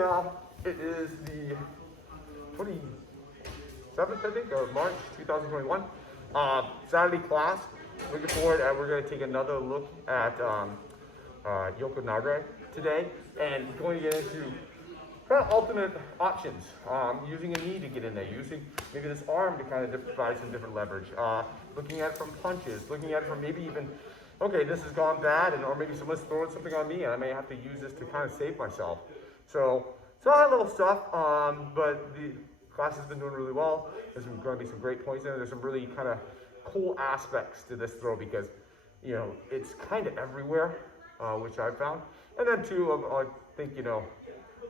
now, it is the 27th, I think, of March 2021. Saturday class. Looking forward, we're going to take another look at Yoko Nage today, and going to get into kind of alternate options. Using a knee to get in there, using maybe this arm to kind of provide some different leverage. Looking at it from punches, looking at it from maybe even, okay, this has gone bad, or maybe someone's throwing something on me, and I may have to use this to kind of save myself. So all that little stuff, but the class has been doing really well. There's going to be some great points in it. There's some really kind of cool aspects to this throw because, you know, it's kind of everywhere, which I've found. And then too, I think, you know,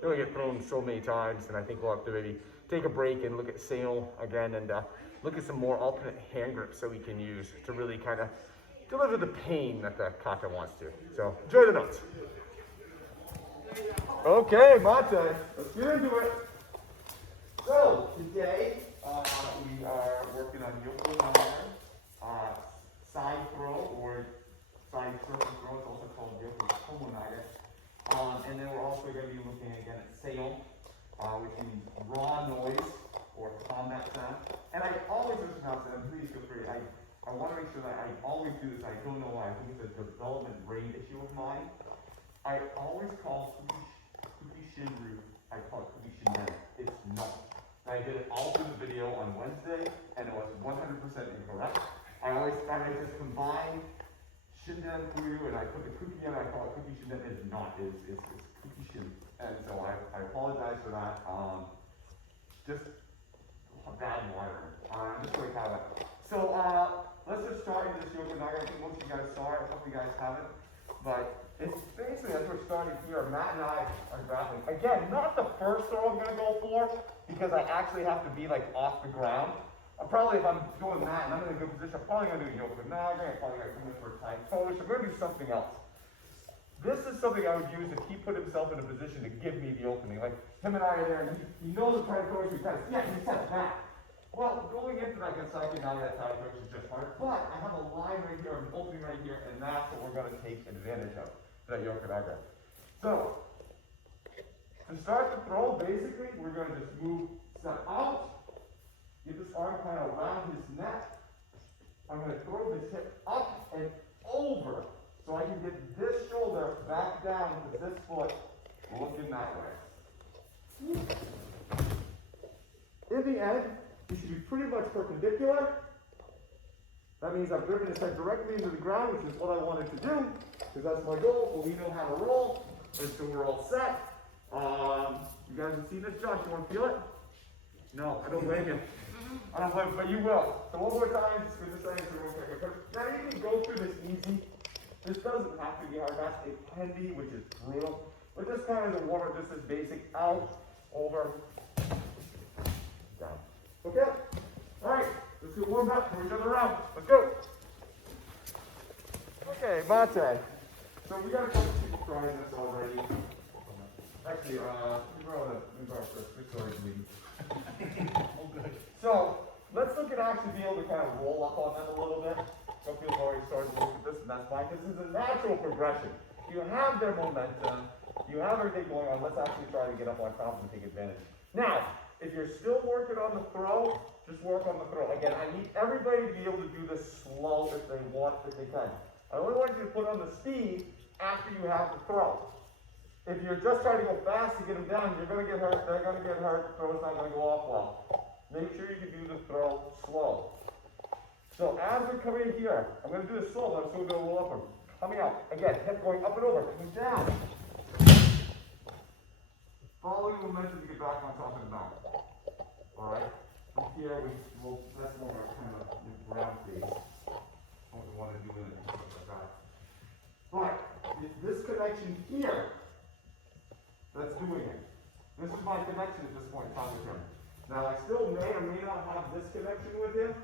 you only get thrown so many times, and I think we'll have to maybe take a break and look at Seion again and look at some more alternate hand grips that we can use to really kind of deliver the pain that the kata wants to. So enjoy the notes. Okay, Mate, let's get into it. So today we are working on Yoko Nage side throw or side circle throw. It's also called Yoko Nage. And then we're also going to be looking again at Seion, which means raw noise or combat sound. And I always pronounce it, and please feel free. I want to make sure that I always do this. I don't know why. I think it's a development rate issue of mine. I always call Kuki Shinru, I call it Kuki Shinden. It's not. I did it all through the video on Wednesday, and it was 100% incorrect. I just combine Shinden Kuru, and I put the Kuki in, I call it Kuki Shinden. It's not. It's Kuki Shin. And so I apologize for that. Just bad wiring. Just so we have it. So let's just start with this Yoko Nage. I think most of you guys saw it. I hope you guys haven't. But it's basically, as we're starting here, Matt and I are grappling. Again, not the first throw I'm going to go for, because I actually have to be like off the ground. If I'm going Matt and I'm in a good position, I'm probably going to do Yoko Nage. I'm probably going to come in for a tight push. I'm going to do something else. This is something I would use if he put himself in a position to give me the opening. Like him and I are there, and he knows the tight push. He kind of, yeah, he steps back. Well, going into that Gensai now that tight push is just hard. But I have a line right here, an opening right here, and that's what we're going to take advantage of. That Yoko Nage. So, to start the throw, basically, we're going to just move, step out, get this arm kind of around his neck. I'm going to throw this hip up and over, so I can get this shoulder back down with this foot looking that way. In the end, you should be pretty much perpendicular. That means I've driven his head directly into the ground, which is what I wanted to do, because that's my goal. But we know how to roll, and so we're all set. You guys have seen this, Josh? You want to feel it? No, I don't blame you. I don't blame you, but you will. So one more time, just for this second, real quick. Now you can go through this easy. This doesn't have to be hard match. It can be, which is brutal. But this kind of is a warm-up, just as basic. Out, over, down. Okay? All right. Let's get warmed up for another round. Let's go. Okay, Mate. So we got a couple people trying this already. Actually, we brought our first story meeting. Oh, good. So let's look at actually being able to kind of roll up on them a little bit. Some people have already started to look at this, and that's fine. This is a natural progression. You have their momentum. You have everything going on. Let's actually try to get up on top and take advantage. Now, if you're still working on the throw, just work on the throw. Again, I need everybody to be able to do this slow if they want, if they can. I only want you to put on the speed after you have the throw. If you're just trying to go fast to get them down, you're going to get hurt, they're going to get hurt, the throw's not going to go off well. Make sure you can do the throw slow. So as we're coming in here, I'm going to do this slow, but I'm still going to roll up them. Coming out. Again, hip going up and over, coming down. Follow the momentum to get back on top of the mount. Alright? From here, that's more of a kind of ground phase. What we want to do in it and stuff like that. But it's this connection here that's doing it. This is my connection at this point in time with him. Now I still may or may not have this connection with him.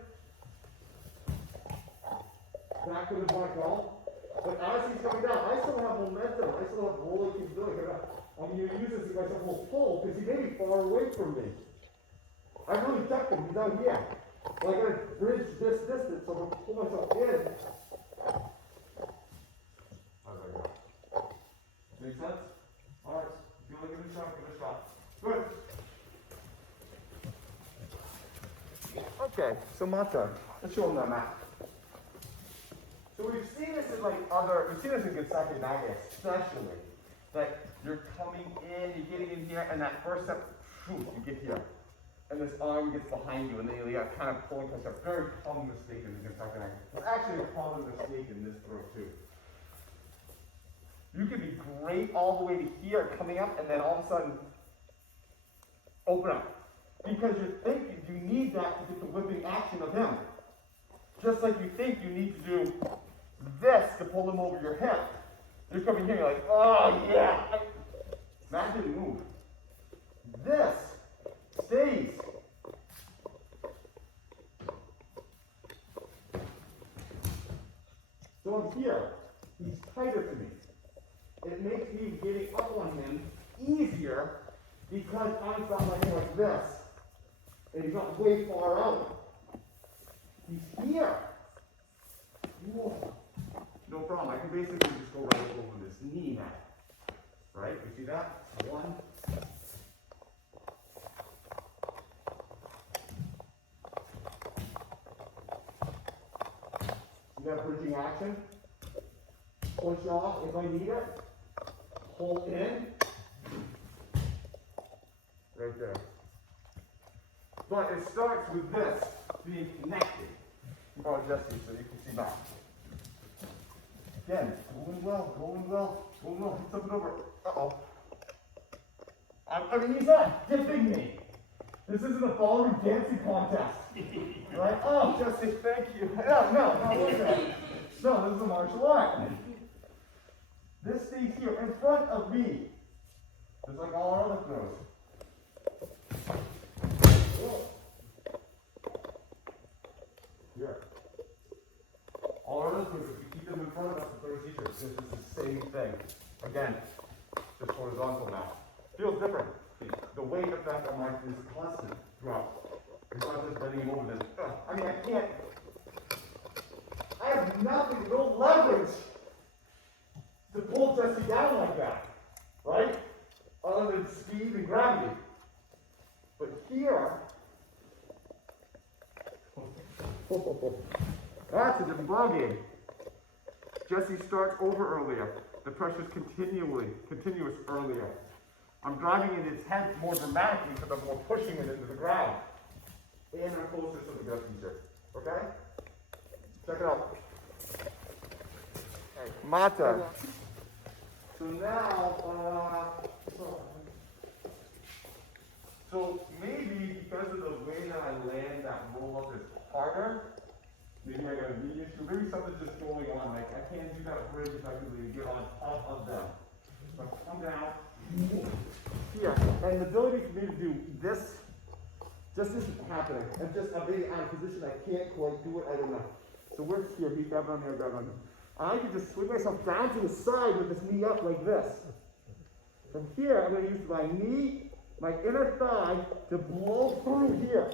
That could have gone well. But as he's coming down, I still have momentum. I still have rolling capability. I'm going to use this as a whole pull because he may be far away from me. I really checked him. He's out here. So I got to bridge this distance so I'm going to pull myself in. How does that go? Make sense? All right. If you look at the shot, give it a shot. Okay, so Mata, let's show them that map. So we've seen this in we've seen this in Gonzaga, especially. Like you're coming in, you're getting in here, and that first step, you get here. And this arm gets behind you, and then you got kind of pulling close up. Very common mistake in Gonzaga. It's actually a common mistake in this throw too. You can be great all the way to here, coming up, and then all of a sudden, open up. Because you're thinking you need that to get the whipping action of him. Just like you think you need to do this to pull him over your hip. You're coming here, you're like, oh yeah. That didn't move. This stays. So I'm here. He's tighter to me. It makes me getting up on him easier because I've got my hand like this. And he's not way far out. He's here. Whoa. No problem. I can basically just go right over this knee now. Right? You see that? One. You got bridging action. Push off if I need it. Hold in. Right there. But it starts with this being connected. Oh, Jesse, so you can see that. Again, going well, going well, going well. Hit something over. Uh-oh. I mean, he's not dipping me. This isn't a ballroom dancing contest. Right? Oh, Jesse, thank you. No, look at that. No, this is a martial art. This stays here in front of me. Just like all our other throws. Here. All our other throws, if you keep them in front of us, the throws easier. This is the same thing. Again, just horizontal now. Feels different. The weight effect on my is constant throughout. It's not just bending him over this. I mean, I can't. I have nothing, no leverage to pull Jesse down like that, right? Other than speed and gravity. But here, that's a different ballgame. Jesse starts over earlier. The pressure's continuous earlier. I'm driving in his head more dramatically because I'm more pushing it into the ground. And I'm closer to the Jesse's here. Okay? Check it out. Okay. Mata. So now, so maybe because of the way that I land that roll up is harder, maybe I got a knee issue, maybe something's just going on. Like I can't do that bridge effectively to get on top of them. So I come down here, and the ability for me to do this just isn't happening. I'm being out of position. I can't quite do it. I don't know. So we're here. He's grabbing on here, grabbing on here. I can just swing myself down to the side with this knee up like this. From here, I'm going to use my knee, my inner thigh, to blow through here.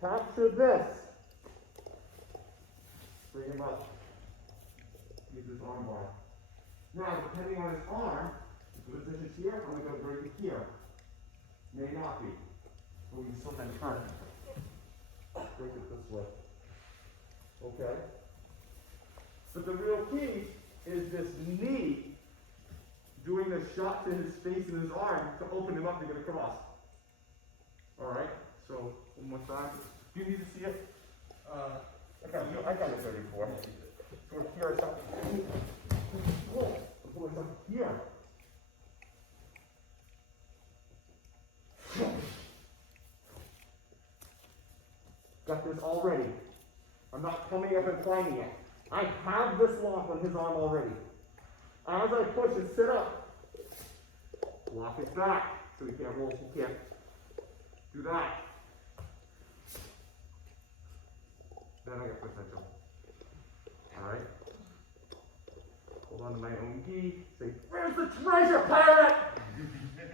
Capture this. Bring him up. Use his arm bar. Now, depending on his arm, if the position's here, I'm going to go break it here. May not be. But we can still then turn. Break it this way. Okay? But the real key is this knee doing this shot to his face and his arm to open him up to get across. Alright? So, one more time. Do you need to see it? I got it ready for it. So we're here or something. Whoa! We're something here. Got this already. I'm not coming up and finding it. I have this lock on his arm already. As I push and sit up, lock it back so he can't roll, he can't do that. Then I get potential. Alright? Hold on to my own gi. Say, where's the treasure, pirate?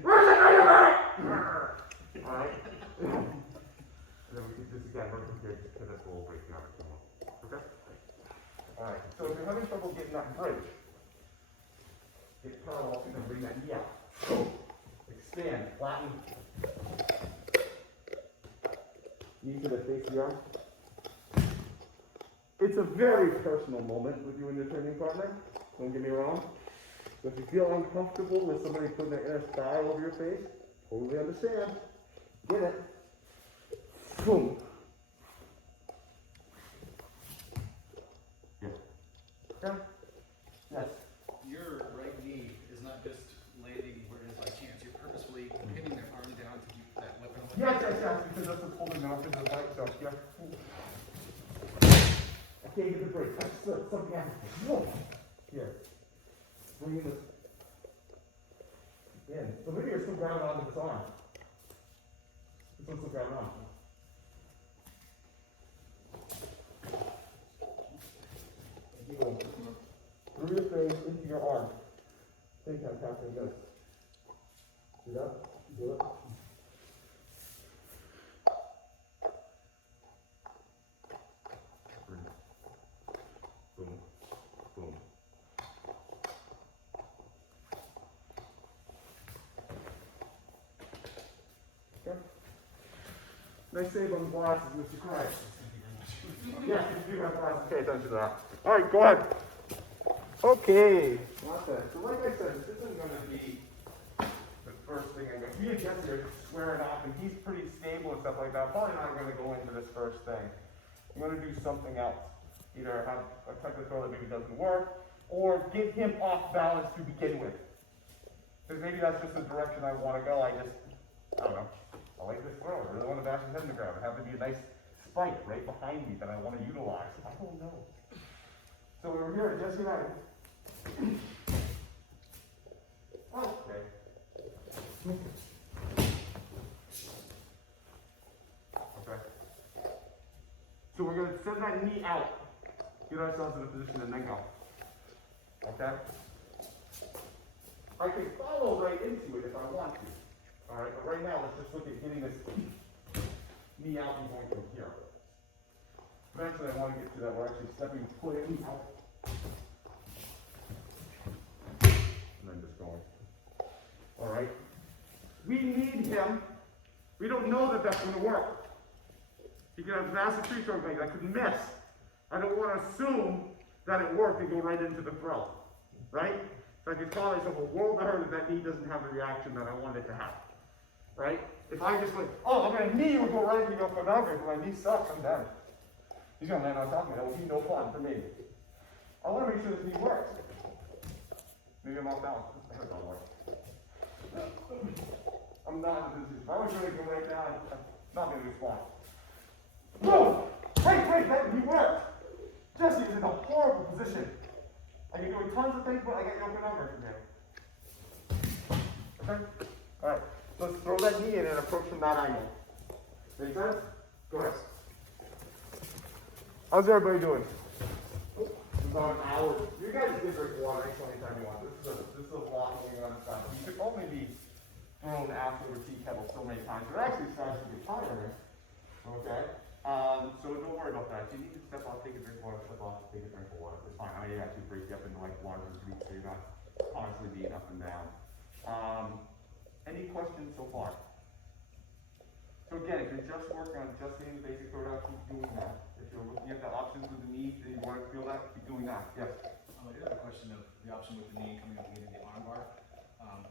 Where's the treasure, pirate? Alright? And then we can just again, we're prepared to pivot full break down. Okay? Alright, so if you're having trouble getting that bridge, get parallel to them, bring that knee out. Expand, flatten. knee to the face of the arm. It's a very personal moment with you and your training partner, don't get me wrong. So if you feel uncomfortable with somebody putting their inner thigh over your face, totally understand. Get it. Boom. Yeah. Okay? Yes. Your right knee is not just landing where it is by chance. You're purposefully pinning their arm down to keep that weapon. Yes, because that's what's holding them up into the bike, so yeah. I can't get the break. I slipped something out. Whoa. Here. Bring this in. So maybe you're still grabbing onto this arm. This one's still grabbing on. Keep going. Through your face, into your arm. Same time tapping this. Do that. Do it. Boom. Boom. Okay. Nice save on the glasses, Mr. Christ. Yes, you do have glasses. Pay attention to that. All right, go ahead. Okay. Not that. So like I said, this isn't going to be the first thing I'm going to do. He gets here squaring off, and he's pretty stable and stuff like that. Probably not going to go into this first thing. I'm going to do something else. Either have a type of throw that maybe doesn't work, or get him off balance to begin with. Because maybe that's just the direction I want to go. I don't know. I like this throw. I really want to bash his head in the ground. It have to be a nice spike right behind me that I want to utilize. I don't know. So we're here at Just United. Okay. Okay. So we're going to send that knee out. Get ourselves in a position and then go. Okay? I can follow right into it if I want to. Alright, but right now let's just look at getting this knee out and going from here. Eventually I want to get to that. We're actually stepping clearly out. And then just going. Alright? We need him. We don't know that that's going to work. He could have massive tree trunk legs. I could miss. I don't want to assume that it worked and go right into the throw. Right? So I could call myself a world of hurt if that knee doesn't have the reaction that I want it to have. Right? If I just went, oh, I'm going to knee will go right into Yoko Nage, but my knee sucks, I'm dead. He's going to land on top of me. That will be no fun for me. I want to make sure this knee works. Maybe I'm off balance. I heard that work. I'm not in this. If I was going to go right now, I'm not going to respond. Whoa! Wait, that knee worked! Jesse is in a horrible position. And you're doing tons of things, but I got Yoko Nage from here. Okay? Alright. Let's throw that knee in and approach from that angle. Make sense? Go ahead. How's everybody doing? About an hour. You guys can drink water anytime you want. This is a lot going on inside. You could only be thrown after the tea kettle so many times. You're actually starting to get tired. Okay? So don't worry about that. If you need to step off, take a drink of water, step off, take a drink of water. It's fine. I may actually break you up into like larger groups so you're not constantly being up and down. Any questions so far? So again, if you're just working on just hitting the basic throw down, keep doing that. If you're looking at the options with the knee and you want to feel that, keep doing that. Yes? I do have a question of the option with the knee coming up and getting the arm bar.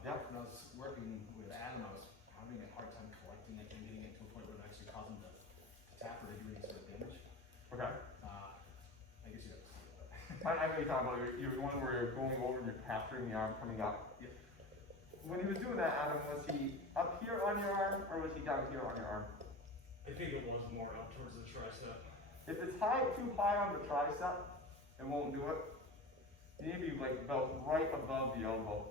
Yeah. When I was working with Adam, I was having a hard time collecting it and getting it to a point where it actually caused him to tap or to do any sort of damage. Okay. I guess you got to see it. I know you're talking about you're one where you're going over and you're capturing the arm coming up. Yeah. When he was doing that, Adam, was he up here on your arm or was he down here on your arm? I think it was more up towards the tricep. If it's too high on the tricep, it won't do it. You need to be like about right above the elbow.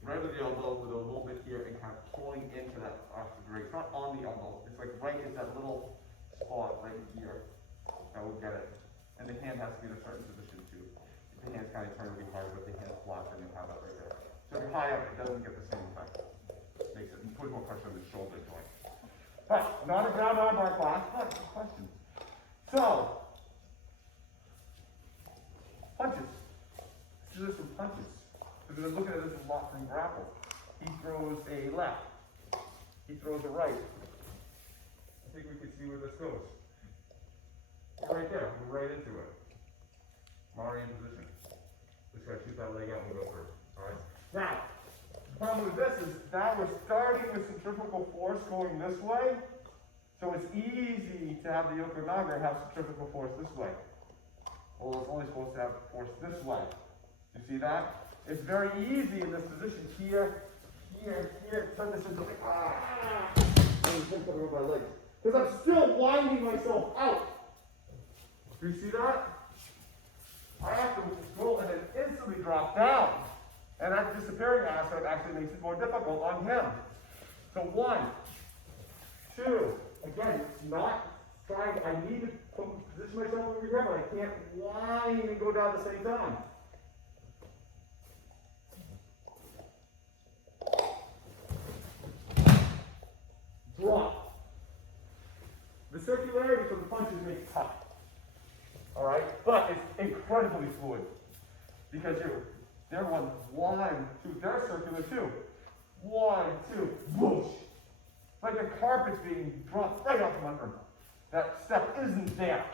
Right above the elbow with a little bit here and kind of pulling into that off the grate. It's not on the elbow. It's like right in that little spot right here. That will get it. And the hand has to be in a certain position too. If the hand's kind of turned, it'll be harder, but the hand's flat, then you have that right there. So if you're high up, it doesn't get the same effect. Makes it put more pressure on the shoulder joint. But not a ground arm bar class, but a question. So punches. Let's do some punches. We're going to look at this a lot from grapple. He throws a left. He throws a right. think we can see where this goes. Right there, we're right into it. I'm already in position. Just gotta shoot that leg out and go through. Alright? Now, the problem with this is now we're starting with centrifugal force going this way. So it's easy to have the Yoko Nage have centrifugal force this way. Well, it's only supposed to have force this way. You see that? It's very easy in this position here, turn this into like, my legs. Because I'm still winding myself out. Do you see that? I have to go and then instantly drop down. And that disappearing aspect actually makes it more difficult on him. So 1, 2, again, it's not trying, I need to position myself over here, but I can't whine and go down at the same time. Drop. The circularity for the punches makes it tough. Alright? But it's incredibly fluid. Because they're 1, 2, they're circular too. 1, 2, whoosh. Like a carpet's being dropped right off from under them. That step isn't there.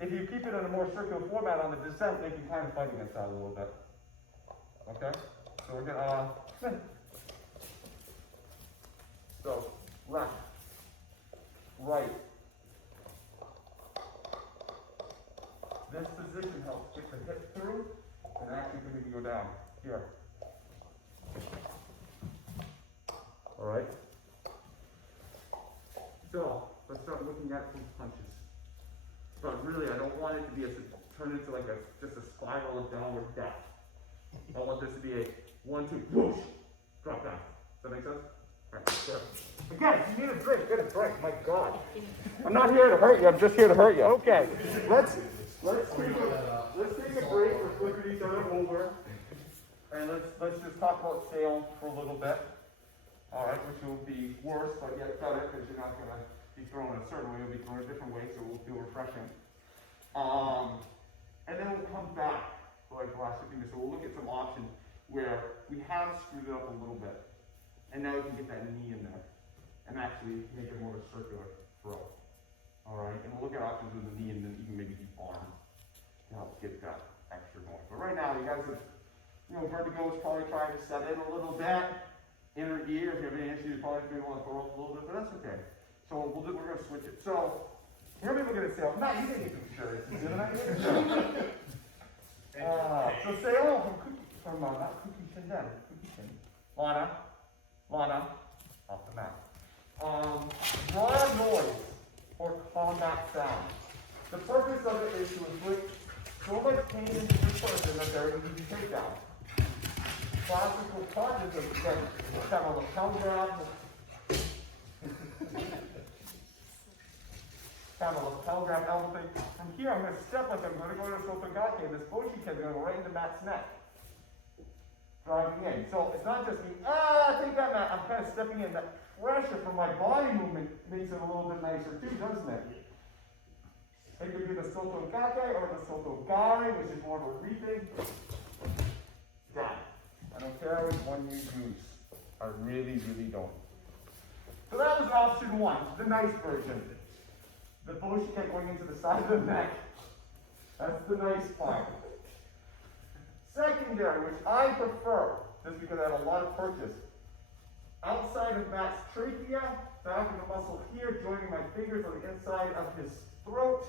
If you keep it in a more circular format on the descent, they can kind of fight against that a little bit. Okay? So we're gonna, so, left, right. This position helps get the hip through, and actually can maybe go down, here. Alright? So, let's start looking at some punches. But really, I don't want it to be turn into like just a spiral of downward death. I want this to be a 1, 2, whoosh, drop down. Does that make sense? Alright, sure. Again, if you need a drink, get a drink, my God. I'm not here to hurt you, I'm just here to hurt you. Okay, let's take a break, let's look at each other over, and let's just talk about Seion for a little bit. Alright, which will be worse, but yet better, because you're not going to be thrown in a certain way, you'll be thrown a different way, so it will feel refreshing. And then we'll come back for like the last 15 minutes. So we'll look at some options where we have screwed it up a little bit, and now we can get that knee in there, and actually make it more of a circular throw. Alright, and we'll look at options with the knee, and then even maybe the arm to help get that extra going. But right now, you guys have, vertigo is probably trying to set in a little bit. Inner ear, if you have any issues, you probably going to want to throw up a little bit, but that's okay. So we're going to switch it. So, here we look at Seion. Matt, you didn't get some shirts, didn't I? So Seion not Cookie Shinden, Cookie Shin. Lana, off the mat. Broad noise or combat sound. The purpose of it is to inflict so much pain into the person that they're an easy takedown. Classical punches of kind of a lapel grab. Kind of a lapel grab elbow thing. From here, I'm going to step like I'm going to go to the Sotogake, and this Boshi kick is going to go right into Matt's neck. Driving in. So it's not just me, take that, Matt. I'm kind of stepping in. That pressure from my body movement makes it a little bit nicer too, doesn't it? It could be the Sotogake or the Sotogare, which is more of a reaping. Down. I don't care which one you use. I really, really don't. So that was option 1, the nice version. The Boshi kick going into the side of the neck. That's the nice part. Secondary, which I prefer, just because I have a lot of purchase. Outside of Matt's trachea, back in the muscle here, joining my fingers on the inside of his throat.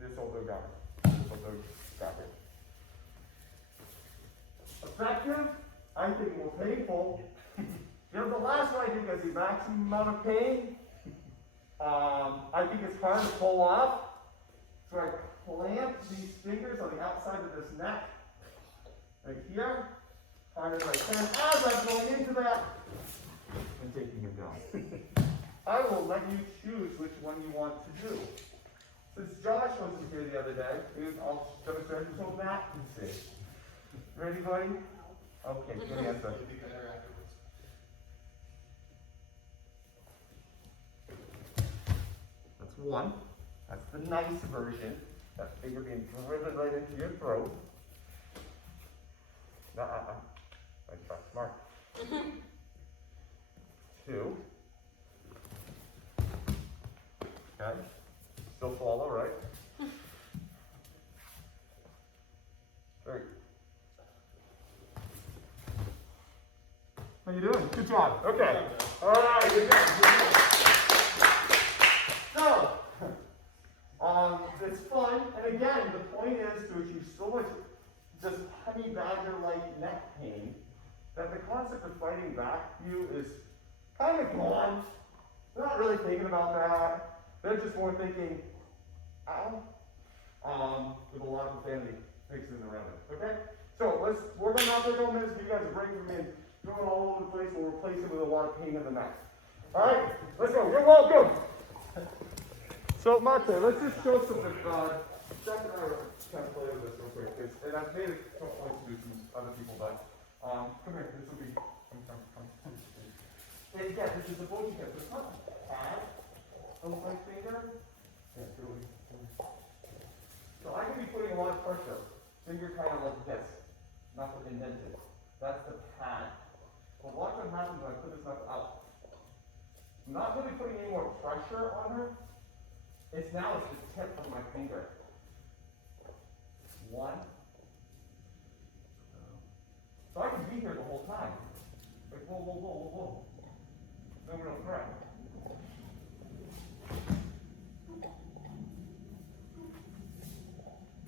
This also got it. Effective, I think more painful. The last one I think has the maximum amount of pain. I think it's hard to pull off. So I clamp these fingers on the outside of this neck, right here, hard as I can, as I'm going into that, and taking it down. I will let you choose which one you want to do. Since Josh wasn't here the other day, I'll demonstrate so Matt can see. Ready, buddy? Okay, good answer. That's 1. That's the nice version. That finger being driven right into your throat. That's smart. 2. 2. Okay. Still swallow, right? 3. How you doing? Good job. Okay. All right. Good job. So, it's fun, and again, the point is to achieve so much just honey badger-like neck pain that the concept of fighting back view is kind of gone. They're not really thinking about that. They're just more thinking, ow, with a lot of profanity mixed in around it. Okay? So we're going to not take a couple minutes for you guys to break from in, going all over the place. We'll replace it with a lot of pain in the neck. All right? Let's go. You're welcome. So, Mate, let's just show some, Jack and I are kind of play with this real quick, and I've made it a point to do some other people, but, come here, this will be, come. And again, this is a bogey tip, it's not bad, on my finger. Yeah, really. So I can be putting a lot of pressure, finger kind of like this, knuckle indented. That's the pad. But watch what happens when I put this knuckle out. I'm not really putting any more pressure on her. It's now it's the tip of my finger. 1. So I can be here the whole time. Like, whoa. No real threat.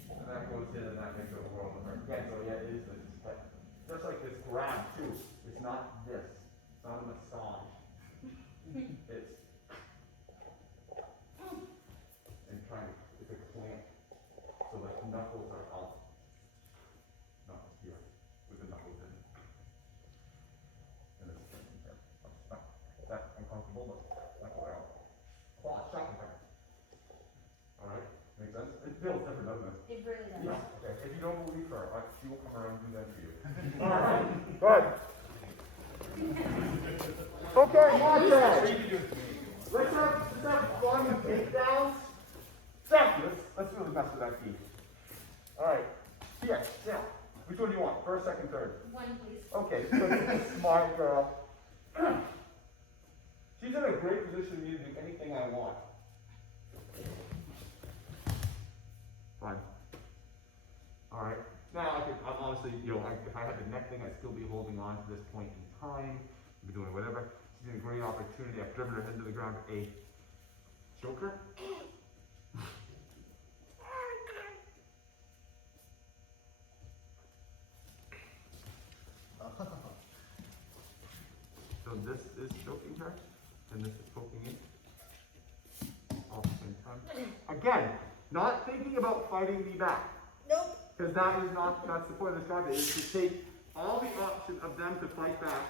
And that goes in and that makes it a world of hurt. Again, so yeah, it is this. But just like this grab too, it's not this. It's not a massage. It's it's a clamp. So the knuckles are out. Knuckles here, with the knuckles in. And this is here. Is that uncomfortable? But knuckle out. Claw, shocking pair. Alright, makes sense? It feels different, doesn't it? It really does. Yeah, okay. If you don't believe her, she will come around and do that to you. Alright, good. Okay, Monte. Let's have fun with takedowns. Let's really mess with that key. Alright. Yes, now. Which one do you want? First, second, third? 1, please. Okay, so this is a smart girl. She's in a great position for me to do anything I want. Fine. Alright. Now I'm honestly, if I had the neck thing, I'd still be holding on to this point in time. I'd be doing whatever. She's in a great opportunity. I've driven her into the ground. A choker. So this is choking her, and this is poking in, all at the same time. Again, not thinking about fighting me back. Nope. Because that's the point of this card, is to take all the option of them to fight back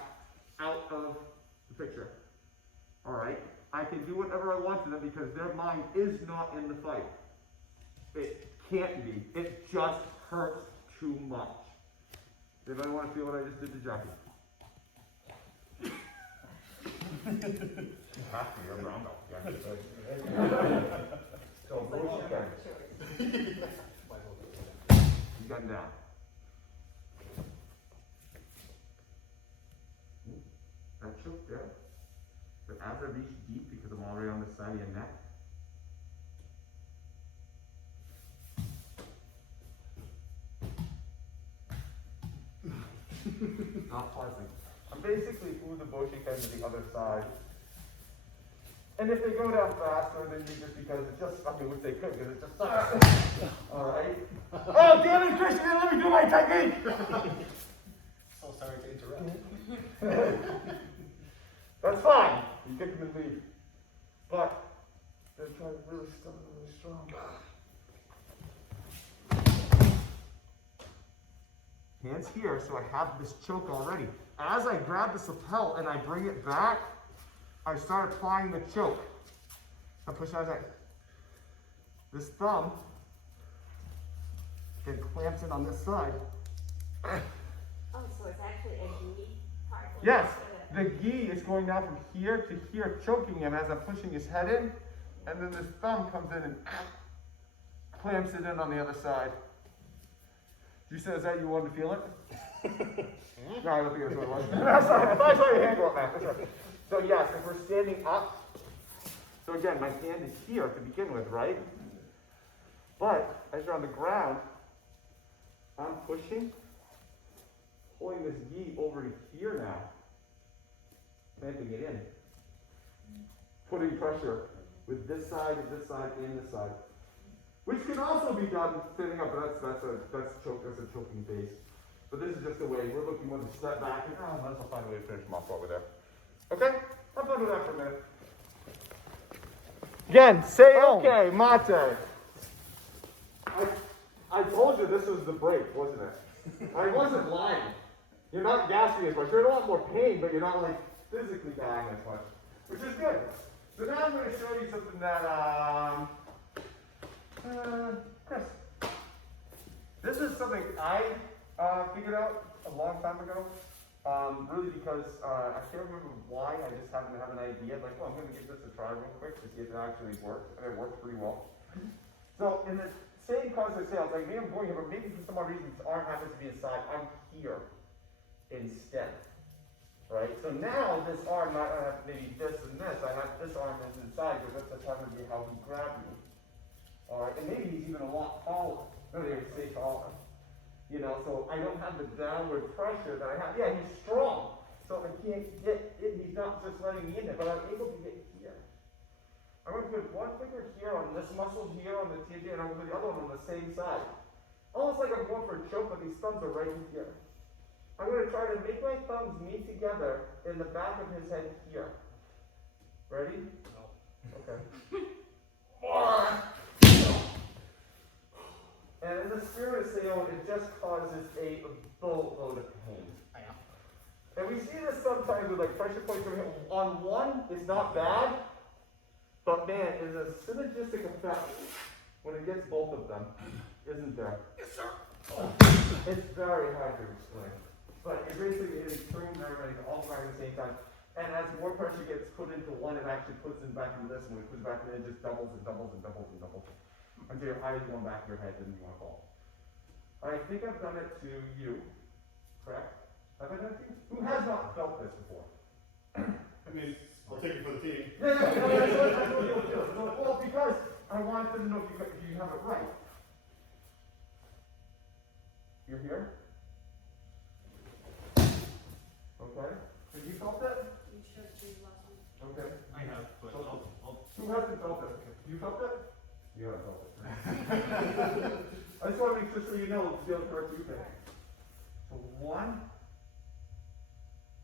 out of the picture. Alright? I can do whatever I want to them because their mind is not in the fight. It can't be. It just hurts too much. Anybody want to feel what I just did to Jackie? Happy, you're wrong. So, motion again. He's gotten down. That choke there. But as I reach deep, because I'm already on the side of your neck, not pausing. I'm basically through the bush again to the other side. And if they go down faster, then you just, because it's just, which they could, because it's just sucks. Alright? Oh, damn it, Christian, let me do my technique! So sorry to interrupt. That's fine. You kick them and leave. But, they're trying really strong. Hands here, so I have this choke already. As I grab this lapel and I bring it back, I start applying the choke. I push out that. This thumb then clamps in on this side. Oh, so it's actually a gi part? Yes, the gi is going down from here to here, choking him as I'm pushing his head in, and then this thumb comes in and clamps it in on the other side. You said, is that you wanted to feel it? No, I don't think that's what it was. I saw your hand go up, man. That's right. So yes, if we're standing up, so again, my hand is here to begin with, right? But as you're on the ground, I'm pushing, pulling this gi over to here now, clamping it in, putting pressure with this side, and this side, which can also be done standing up, but that's a choking phase. But this is just the way we're looking when to step back and might as well find a way to finish them off over there. Okay? Have fun with that for a minute. Again, Seion. Okay, mate. I told you this was the break, wasn't it? I wasn't lying. You're not gasping as much. You're in a lot more pain, but you're not like physically dying as much, which is good. So now I'm going to show you something that, Chris, this is something I figured out a long time ago. Really because I can't remember why. I just happened to have an idea. Like, well, I'm going to give this a try real quick to see if it actually works, and it works pretty well. So in the same concept of sales, like maybe I'm going here, but maybe for some odd reason this arm happens to be inside. I'm here instead, right? So now this arm, not I have maybe this and this. I have this arm is inside because that's happens to be how he grabbed me. All right, and maybe he's even a lot taller. No, they would say taller. You know, so I don't have the downward pressure that I have. Yeah, he's strong, so I can't get it. He's not just letting me in there, but I'm able to get here. I'm going to put one finger here on this muscle here on the tibia, and I'm going to put the other one on the same side. Almost like I'm going for a choke, but these thumbs are right in here. I'm going to try to make my thumbs meet together in the back of his head here. Ready? No. Okay. And in the spirit of Seion, it just causes a boatload of pain. I know. And we see this sometimes with like pressure points from him. On one, it's not bad, but man, it's a synergistic effect when it gets both of them, isn't there? Yes, sir. It's very hard to explain. But it basically is extreme everybody all back at the same time. And as more pressure gets put into one, it actually puts it back into this one. It puts it back in, it just doubles and doubles and doubles and doubles. Until your eye is going back to your head and you want to fall. I think I've done it to you, correct? Have I done it to you? Who has not felt this before? I mean, I'll take it for the team. Yeah, that's what you'll do. Well, because I wanted to know if you have it right. You're here? Okay. Have you felt it? You showed it to me last time. Okay. I have, but I'll Who hasn't felt it? You felt it? You haven't felt it. I just want to make sure so you know it's the other correct you think. So 1,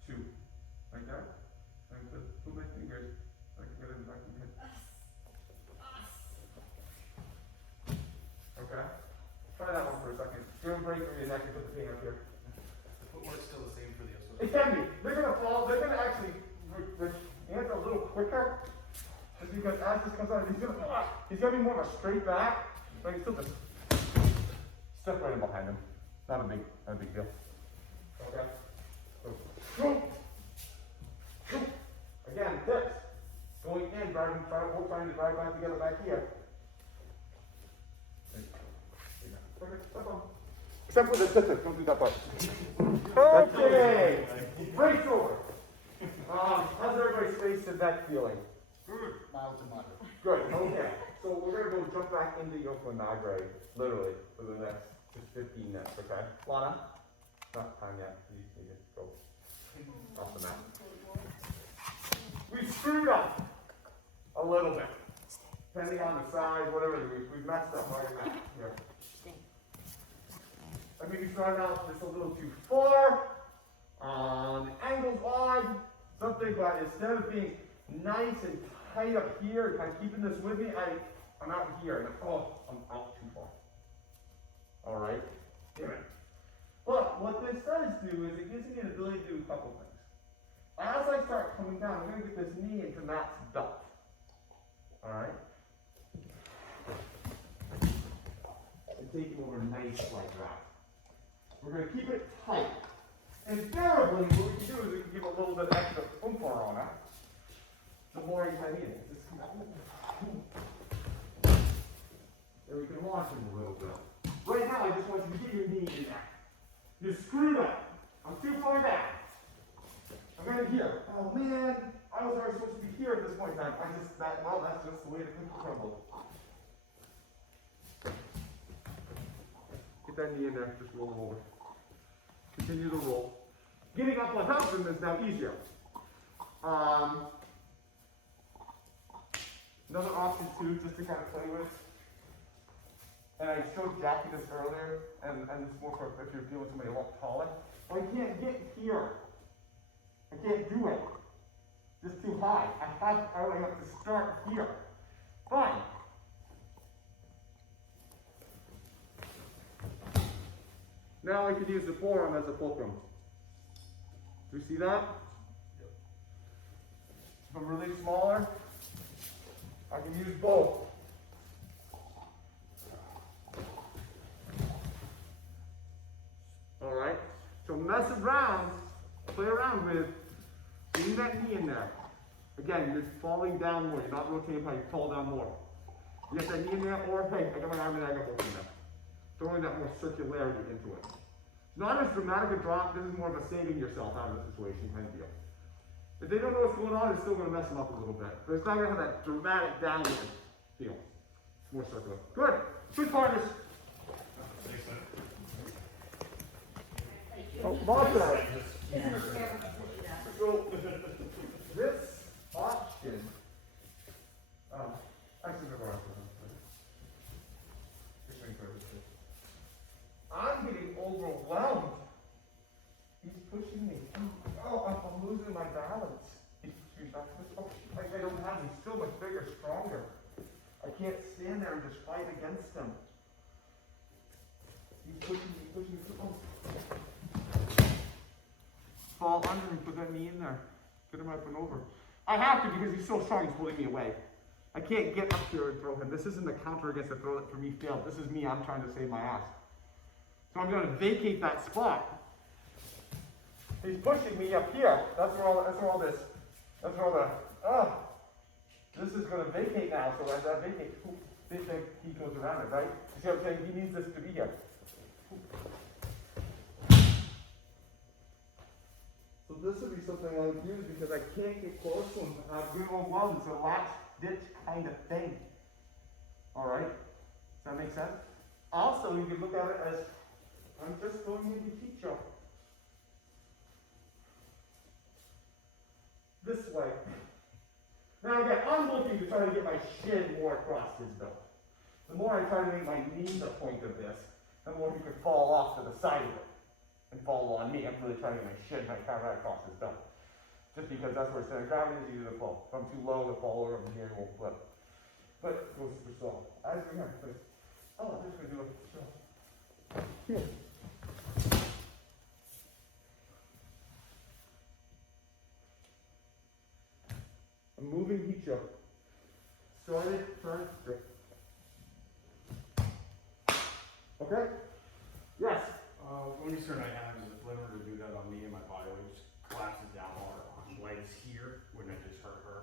2. Like that? Like this. Put my fingers. I can get it in the back of my head. Okay? Try that one for a second. Give a break from your neck and put the pain up here. the footwork's still the same for the other. It can be. They're going to fall. They're going to actually answer a little quicker. Just because as this comes out, he's going to be more of a straight back. But he's still just step right in behind him. Not a big deal. Okay? So, again, dips. Going in, trying to drive back together back here. Okay, that's all. Except for the distance, don't do that part. Okay, break over. How's everybody's face and neck feeling? Good. Mild to moderate. Good, okay. So we're gonna go jump back into Yoko Nage, literally, for the next just 15 minutes, okay? Lana? Not time yet, you need to go off the mat. We screwed up a little bit. Depending on the size, whatever, we've messed up right now. Here. I mean, we started out just a little too far. The angle's odd, something, but instead of being nice and tight up here, kind of keeping this with me, I'm out here, and I'm out too far. All right? Damn it. But what this does do is it gives me the ability to do a couple things. As I start coming down, I'm going to get this knee into Matt's belt. All right? And take him over nice like that. We're going to keep it tight. Invariably, what we can do is we can give a little bit extra oomph on it. The more you have in it. Just come out. And we can launch him a little bit. Right now, I just want you to get your knee in there. You're screwed up. I'm too far back. I'm right here. Oh man, I was already supposed to be here at this point in time. Well, that's just the way the cookie crumbled. Get that knee in there, just roll them over. Continue to roll. Getting up on top of them is now easier. Another option too, just to kind of play with. And I showed Jackie this earlier, and it's more for if you're dealing with somebody a lot taller. Well, I can't get here. I can't do it. Just too high. I have to start here. Fine. Now I could use the forearm as a fulcrum. Do you see that? Yep. If I'm really smaller, I can use both. Alright? So mess around, play around with getting that knee in there. Again, you're falling down more. You're not rotating, but you fall down more. You get that knee in there, or hey, I got my arm in there, I got both in there. Throwing that more circularity into it. Not as dramatic a drop, this is more of a saving yourself out of the situation kind of deal. If they don't know what's going on, it's still going to mess them up a little bit. But it's not going to have that dramatic downward feel. It's more circular. Good. Good partners. Oh, lots of that. So, this option, actually, never mind. I'm getting overwhelmed. He's pushing me. Oh, I'm losing my balance. I don't have, he's still much bigger, stronger. I can't stand there and just fight against him. He's pushing me, Oh. Fall under and put that knee in there. Get him up and over. I have to because he's so strong, he's pulling me away. I can't get up here and throw him. This isn't the counter against the throw that for me failed. This is me, I'm trying to save my ass. So I'm going to vacate that spot. He's pushing me up here. That's where all this is going to vacate now. So as I vacate, he goes around it, right? You see what I'm saying? He needs this to be here. So this would be something I would use because I can't get close to him. I'm going overwhelmed. It's a latch ditch kind of thing. All right? Does that make sense? Also, you can look at it as I'm just going into Kicho. This way. Now again, I'm looking to try to get my shin more across his belt. The more I try to make my knee the point of this, the more he could fall off to the side of it and fall on me. I'm really trying to get my shin right across his belt. Just because that's where center of gravity is easy to fall. If I'm too low, the fall over from here won't flip. But it goes super slow. As we have, please. Oh, I'm just going to do it. Sure. Here. I'm moving Hicho. Started, turn, straight. Okay? Yes? One concern I have is if Lynn were to do that on me and my body weight just collapses down our legs here, wouldn't it just hurt her?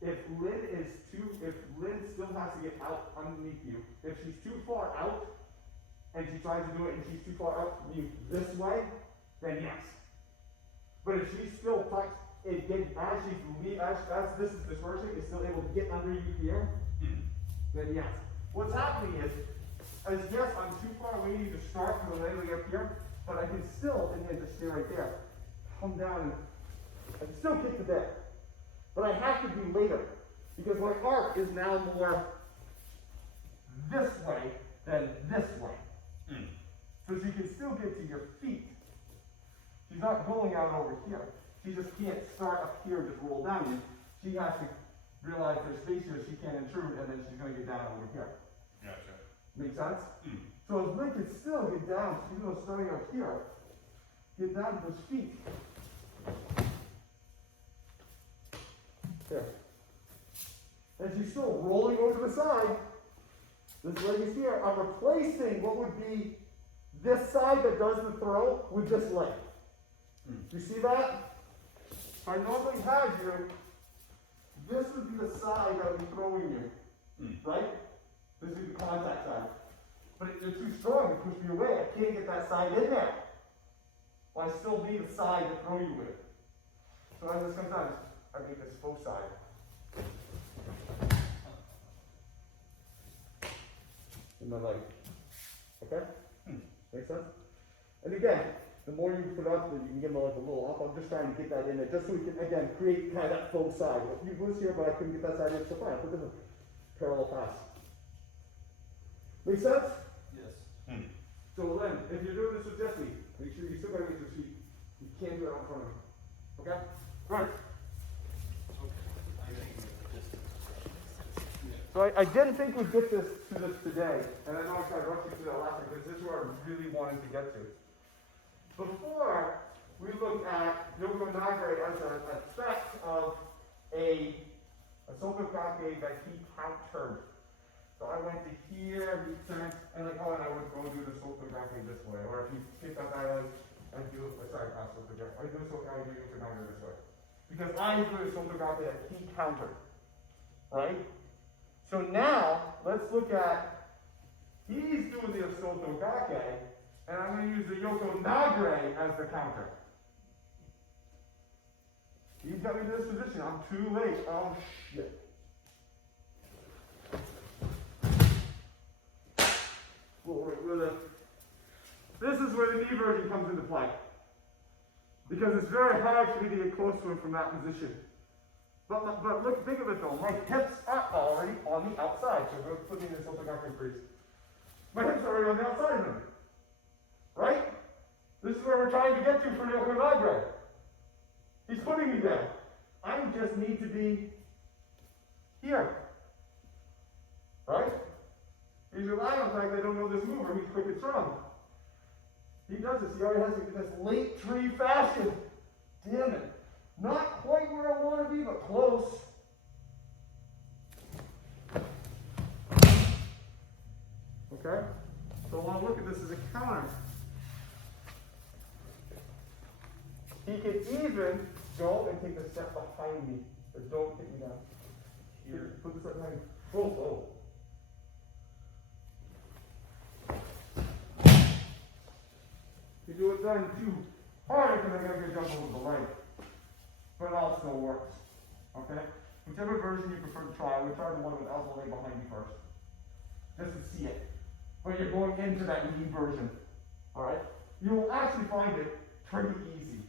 If Lynn still has to get out underneath you, if she's too far out, and she tries to do it and she's too far out from you this way, then yes. But if she's still tucked, as this is dispersing, is still able to get under you here, then yes. What's happening is yes, I'm too far away to start from the way up here, but I can still, again, just stay right there, come down, and I can still kick the bed. But I have to be later, because my arc is now more this way than this way. So she can still get to your feet. She's not going out over here. She just can't start up here and just roll down you. She has to realize there's space here, she can't intrude, and then she's going to get down over here. Gotcha. Make sense? So as Lynn can still get down, even though starting up here, get down to his feet. There. And she's still rolling over the side. This leg is here. I'm replacing what would be this side that does the throw with this leg. You see that? If I normally had you, this would be the side that would be throwing you. Right? This would be the contact side. But you're too strong to push me away. I can't get that side in there. Well, I still need a side to throw you with. So So as this comes down, I make this faux side. In my leg. Okay? Make sense? And again, the more you put up, you can get them like a little up. I'm just trying to get that in there, just so we can, again, create kind of that faux side. If you was here, but I couldn't get that side in, so fine, I put this in parallel pass. Make sense? Yes. So then, if you're doing this with Jesse, make sure you still gotta get your feet. You can't do it out in front of him. Okay? Right. So I didn't think we'd get to this today, and I know I tried rushing through that last time because this is where I really wanted to get to. Before, we looked at Yoko Nage as an effect of a solar gake that he countered. So I went to here, he turned, and like, oh, and I would go do the solar gake this way, or if he picked up that and do, sorry, not solar gake, I do solar gake, do Yoko Nage this way. Because I do a solar gake that he countered, right? So now, let's look at, he's doing the Soto Gake, and I'm going to use the Yoko Nage as the counter. He's got me in this position. I'm too late. Oh, shit. This is where the knee version comes into play. Because it's very hard for me to get close to him from that position. But look, think of it though. My hips are already on the outside. So we're putting this Soto Gake freeze. My hips are already on the outside of him. Right? This is where we're trying to get to for Yoko Nage. He's putting me there. I just need to be here. Right? He's relying on the fact they don't know this move or he's quick and strong. He does this. He already has it in this late tree fashion. Damn it. Not quite where I want to be, but close. Okay? So I want to look at this as a counter. He can even go and take a step behind me. But don't hit me down. Here, put the step behind me. Whoa. If you do it done too hard, because I'm going to jump over the leg. But it all still works. Okay? Whichever version you prefer to try, we try the one with elbow leg behind you first. Just to see it. But you're going into that knee version. Alright? You will actually find it pretty easy.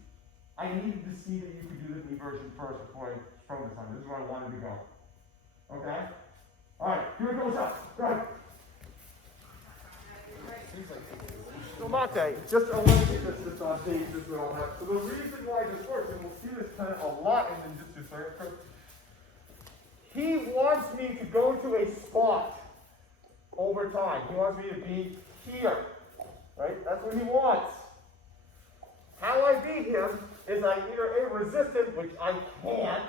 I needed to see that you could do the knee version first before I sprung this on. This is where I wanted to go. Okay? Alright, here it goes up. Go ahead. So Mate, just I want to get this on page, this and all that. So the reason why this works, and we'll see this kind of a lot in Ninjutsu, sorry, he wants me to go to a spot over time. He wants me to be here. Right? That's what he wants. How I beat him is I either resist him, which I can't,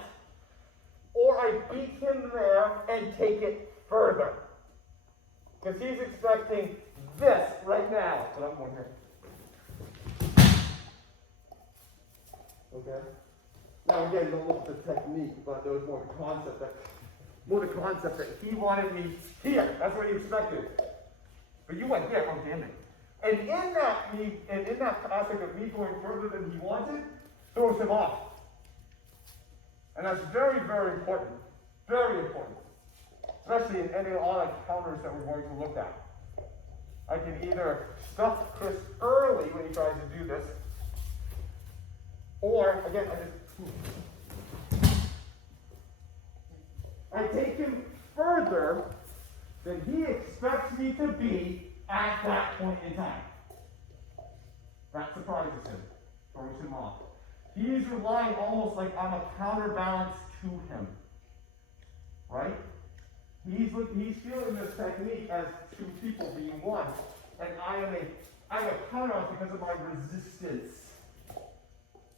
or I beat him there and take it further. Because he's expecting this right now. So I'm going here. Okay? Now again, don't look at the technique, but there was more the concept that he wanted me here. That's what he expected. But you went here, oh damn it. And in that aspect of me going further than he wanted, throws him off. And that's very, very important. Very important. Especially in any all the counters that we're going to look at. I can either stuff Chris early when he tries to do this, or again, I take him further than he expects me to be at that point in time. That surprises him, throws him off. He's relying almost like I'm a counterbalance to him. Right? He's feeling this technique as two people being one. And I'm a counterbalance because of my resistance.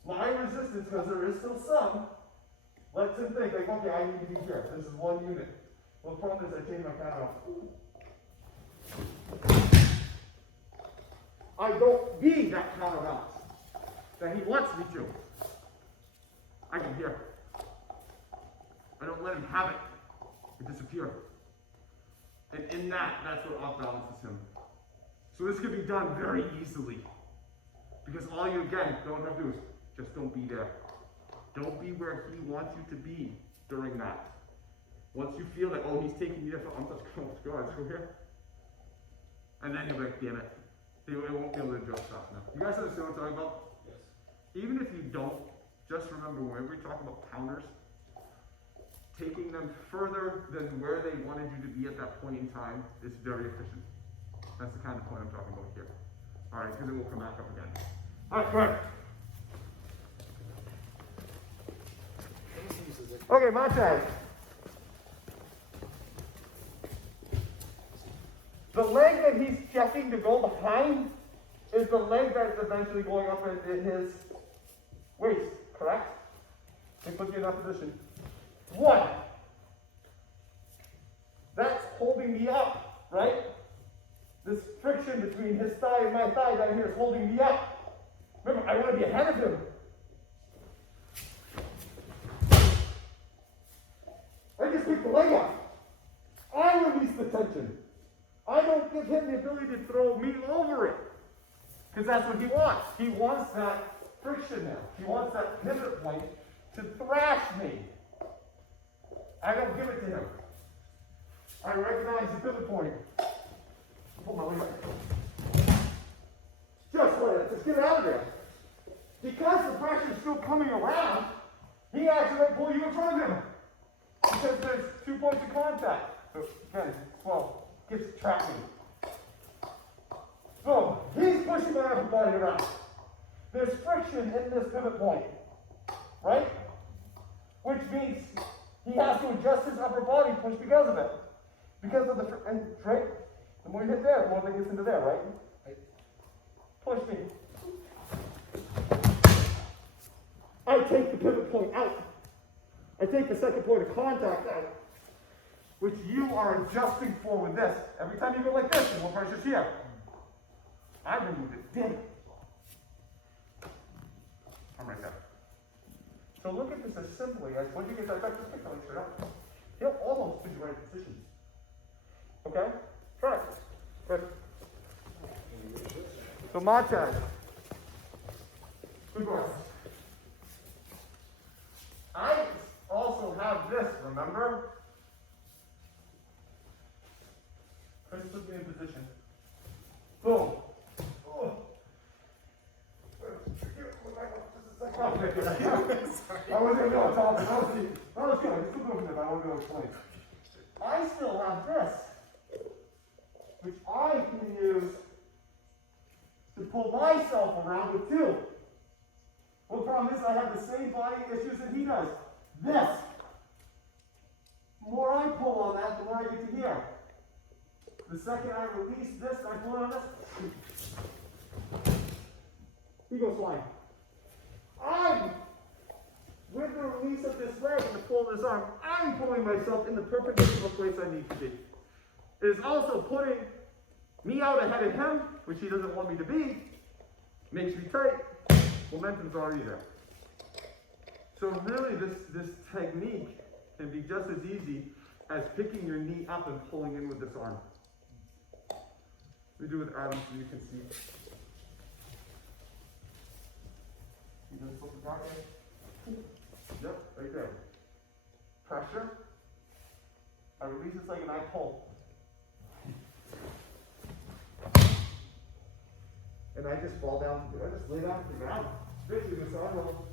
My resistance, because there is still some, lets him think, like, okay, I need to be here. This is one unit. Well, the problem is I change my counterbalance. I don't be that counterbalance that he wants me to. I can hear. I don't let him have it. It disappears. And in that's what off-balances him. So this can be done very easily. Because all you, again, don't have to do is just don't be there. Don't be where he wants you to be during that. Once you feel that, oh, he's taking you there, let's go here. And then you'll be like, damn it. You won't be able to adjust stuff now. You guys understand what I'm talking about? Yes. Even if you don't, just remember whenever we talk about counters, taking them further than where they wanted you to be at that point in time is very efficient. That's the kind of point I'm talking about here. Alright, because it will come back up again. Alright, good. Okay, Monte. The leg that he's checking to go behind is the leg that's eventually going up in his waist, correct? They put you in that position. 1. That's holding me up, right? This friction between his thigh and my thigh down here is holding me up. Remember, I want to be ahead of him. I just pick the leg up. I release the tension. I don't give him the ability to throw me over it. Because that's what he wants. He wants that friction now. He wants that pivot point to thrash me. I don't give it to him. I recognize the pivot point. Pull my leg back. Just let it. Just get it out of there. Because the pressure is still coming around, he actually might pull you in front of him. Because there's 2 points of contact. So again, 12. Gets tracking. So he's pushing my upper body around. There's friction in this pivot point, right? Which means he has to adjust his upper body push because of it. Because of the and right? The more you hit there, the more that gets into there, right? Push me. I take the pivot point out. I take the second point of contact out, which you are adjusting for with this. Every time you go like this, the more pressure's here. I removed it. Damn it. I'm right there. So look at this as simply as when you get that back, just pick the leg straight up. He'll almost put you right in position. Okay? Try it. Good. So Mate. Good work. I also have this, remember? Chris put me in position. Boom. Oh. I wasn't going to go on top of it. I was good. I was still going for it. I wasn't going to explain. I still have this, which I can use to pull myself around with too. Well, the problem is I have the same body issues that he does. This. The more I pull on that, the more I get to here. The second I release this and I pull on this, he goes flying. With the release of this leg and the pull of this arm, I'm pulling myself in the perpendicular place I need to be. It is also putting me out ahead of him, which he doesn't want me to be, makes me tight, momentum's already there. So really this technique can be just as easy as picking your knee up and pulling in with this arm. Let me do it with Adam so you can see. You just flip it back in. Yep, right there. Pressure. I release this leg and I pull. And I just fall down. I just lay down to the ground. Basically, the side roll.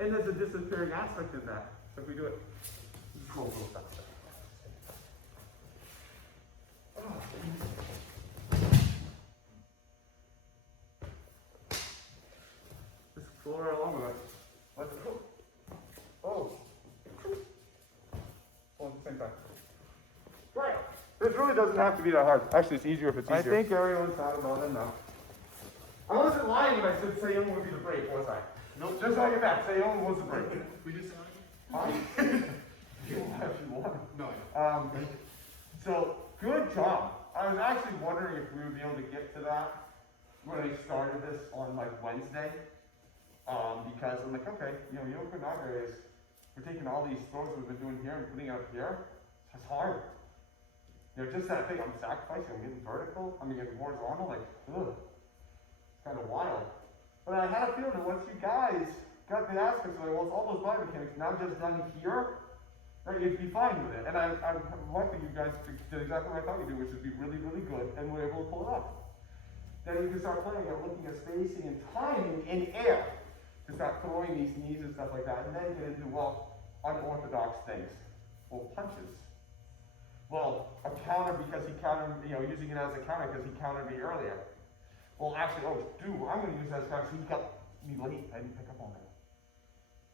And there's a disappearing aspect in that. So if we do it, just roll a little faster. Just flow right along with it. Let's go. Oh. All at the same time. Right. This really doesn't have to be that hard. Actually, it's easier if it's easier. I think everyone's thought about it enough. I wasn't lying when I said Seion would be the break, was I? Nope. Just on your back, Seion was the break. We just saw You actually won. No. So, good job. I was actually wondering if we would be able to get to that when I started this on like Wednesday. Because I'm like, okay, Yoko Nage is, we're taking all these throws we've been doing here and putting it up here. It's hard. Just that thing, I'm sacrificing, I'm getting vertical, I'm getting horizontal, like, ugh. It's kind of wild. But I had a feeling that once you guys got the aspects of it, well, it's all those biomechanics now just done here, that you'd be fine with it. And I'm lucky you guys did exactly what I thought you'd do, which is be really, really good, and were able to pull it off. Then you can start playing at looking at spacing and timing in air to start throwing these knees and stuff like that, and then get into, well, unorthodox things. Well, punches. Well, a counter because he countered, using it as a counter because he countered me earlier. Well, actually, I'm going to use that as a counter, so he got me late. I didn't pick up on that.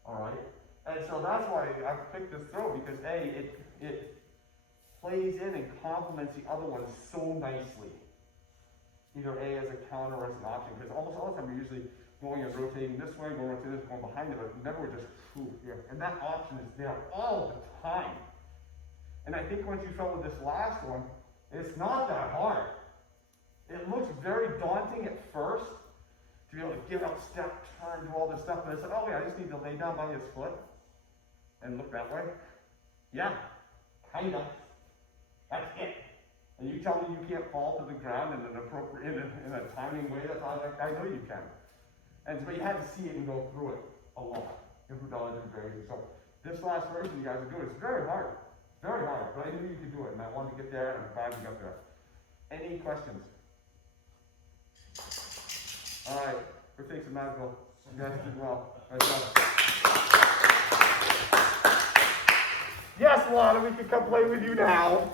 All right? And so that's why I picked this throw, because it plays in and complements the other one so nicely. Either A as a counter or as an option, because almost all the time you're usually going and rotating this way, going to this, going behind it, but never just here. And that option is there all the time. And I think once you felt with this last one, it's not that hard. It looks very daunting at first to be able to get up, step, turn, do all this stuff, but it's like, oh yeah, I just need to lay down by his foot and look that way. Yeah, kinda. That's it. And you tell me you can't fall to the ground in an appropriate, in a timing way, that's all, I know you can. But you had to see it and go through it a lot. And put all the different variations. So this last version you guys are doing, it's very hard. Very hard. But I knew you could do it, and I wanted to get there, and I'm glad you got there. Any questions? All right, we're taking some magical. You guys did well. Right done. Yes, Lana, we can come play with you now.